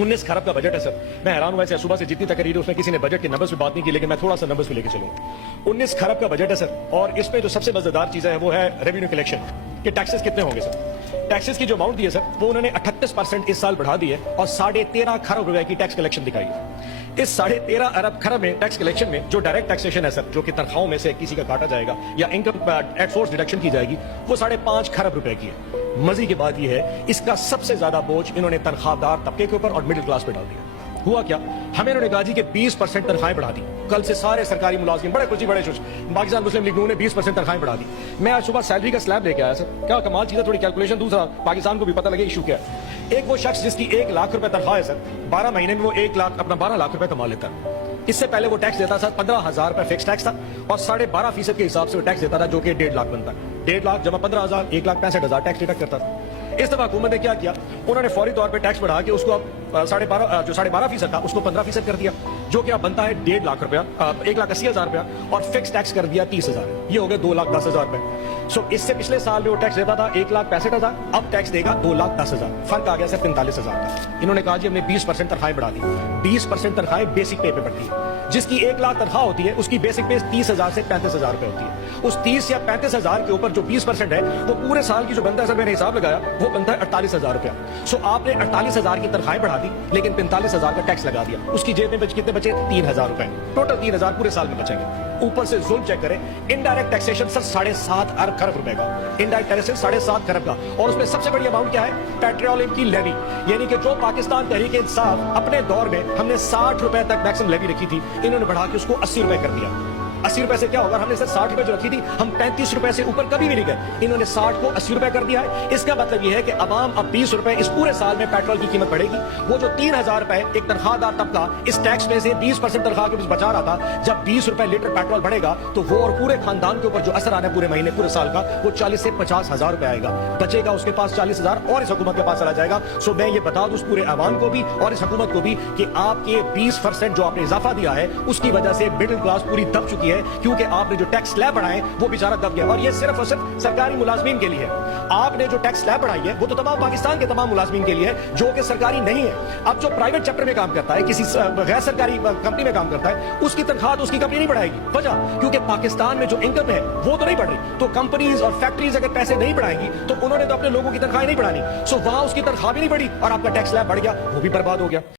19 खरब का बजट है सर। मैं हैरान हुआ सुबह से जितनी तकरीर है उसमें किसी ने बजट के नंबर्स पे बात नहीं की, लेकिन मैं थोड़ा सा नंबर्स पे लेके चलूंगा। 19 खरब का बजट है सर, और इसमें जो सबसे मजेदार चीज है वो है रेवेन्यू कलेक्शन के टैक्सेस कितने होंगे सर। टैक्सेस की जो अमाउंट दी है सर वो उन्होंने 38% इस साल बढ़ा दी है और 13.5 खरब रुपए की टैक्स कलेक्शन दिखाई है। इस 13.5 अरब खरब में टैक्स कलेक्शन में जो डायरेक्ट टैक्सेशन है सर, जो कि तनख्वाहों में से किसी का काटा जाएगा या इनकम एट सोर्स डिडक्शन की जाएगी, वो 5.5 खरब रुपए की है। मजे की बात यह है इसका सबसे ज्यादा बोझ इन्होंने तनख्वाहदार तबके के ऊपर और मिडिल क्लास पे डाल दिया। हुआ क्या, हमें इन्होंने कहा जी कि 20% तनख्वाहें बढ़ा दी। कल से सारे सरकारी मुलाजिम बड़े खुशी बड़े खुश, पाकिस्तान मुस्लिम लीग ने 20% तनख्वाहें बढ़ा दी। मैं आज सुबह सैलरी का स्लैब लेके आया सर, क्या कमाल चीज है, थोड़ी कैलकुलेशन। दूसरा, पाकिस्तान को भी पता लगे इशू क्या है। एक वो शख्स जिसकी 1 लाख रुपए तनख्वाह है सर, 12 महीने में वो 1 लाख अपना 12 लाख रुपए कमा लेता है। इससे पहले वो टैक्स देता था 15,000 रुपए फिक्स टैक्स था और 12.5% के हिसाब से वो टैक्स देता था, जो कि 1.5 लाख बनता है। 1.5 लाख जमा 15,000, 1,65,000 टैक्स डिडक्ट करता था। इस दफा हुकूमत ने क्या किया, उन्होंने फौरी तौर पे टैक्स बढ़ा के उसको अब 12.5% था उसको 15% कर दिया, जो कि अब बनता है 1.5 लाख रुपया, 1,80,000 रुपया, और फिक्स टैक्स कर दिया 30,000। ये हो गए 2,10,000 रुपए। सो इससे पिछले साल में वो टैक्स देता था 1,65,000, अब टैक्स देगा 2,10,000। फर्क आ गया सिर्फ 45,000 का। इन्होंने कहा जी हमने 20% तनख्वाहें बढ़ा दी। 20% तनख्वाहें बेसिक पे बढ़ती है। जिसकी 1 लाख तनख्वाह होती है उसकी बेसिक पे 30,000 से 35,000 रुपए होती है। उस 30 या 35,000 के ऊपर जो 20% है वो पूरे साल की जो बनता है सर, मैंने हिसाब लगाया, वो बनता है 48,000 रुपया। सो आपने 48,000 की तनख्वाहें बढ़ा दी लेकिन 45,000 का टैक्स लगा दिया। उसकी जेब में कितने बचे? 3,000 रुपए। टोटल 3,000 पूरे साल में बचेंगे। ऊपर से जुल्म चेक करें, इनडायरेक्ट टैक्सेशन सर 7.5 अरब खरब रुपए का, इनडायरेक्ट टैक्सेशन 7.5 खरब का। और उसमें सबसे बड़ी अमाउंट क्या है? पेट्रोलियम की लेवी, यानी कि जो पाकिस्तान तहरीक इंसाफ अपने दौर में हमने 60 रुपए तक मैक्सिमम लेवी रखी थी, इन्होंने बढ़ा के उसको 80 रुपए कर दिया। 80 रुपए से क्या होगा, हमने सर 60 रुपए जो रखी थी, हम 35 रुपए से ऊपर कभी भी नहीं गए। इन्होंने 60 को 80 रुपए कर दिया है। इसका मतलब यह है कि अवाम अब 20 रुपए इस पूरे साल में पेट्रोल की कीमत बढ़ेगी। वो जो 3,000 रुपए एक तनख्वाहदार तबका इस टैक्स में से 20% तनख्वाह के बचा रहा था, जब 20 रुपए लीटर पेट्रोल बढ़ेगा तो वो और पूरे खानदान के ऊपर जो असर आना है पूरे महीने पूरे साल का, वो 40 से 50,000 रुपए आएगा। बचेगा उसके पास 40,000 और इस हुकूमत के पास चला जाएगा। सो मैं ये बता दूं उस पूरे अवाम को भी और इस हुकूमत को भी कि आपके 20% जो आपने इजाफा दिया है उसकी वजह से मिडिल क्लास पूरी दब चुकी है, क्योंकि आपने जो टैक्स स्लैब बढ़ाए वो बेचारा दब गया। और ये सिर्फ और सिर्फ सरकारी मुलाजमीन के लिए है। आपने जो टैक्स स्लैब बढ़ाई है वो तो तमाम पाकिस्तान के तमाम मुलाजमीन के लिए है जो कि सरकारी नहीं है। अब जो प्राइवेट सेक्टर में काम करता है, किसी गैर सरकारी कंपनी में काम करता है, उसकी तनख्वाह तो उसकी कंपनी नहीं बढ़ाएगी। वजह, क्योंकि पाकिस्तान में जो इनकम है वो तो नहीं बढ़ रही। तो कंपनीज और फैक्ट्रीज अगर पैसे नहीं बढ़ाएंगी तो उन्होंने तो अपने लोगों की तनख्वाह नहीं बढ़ानी। सो वहां उसकी तनख्वाह भी नहीं बढ़ी और आपका टैक्स स्लैब बढ़ गया, वो भी बर्बाद हो गया।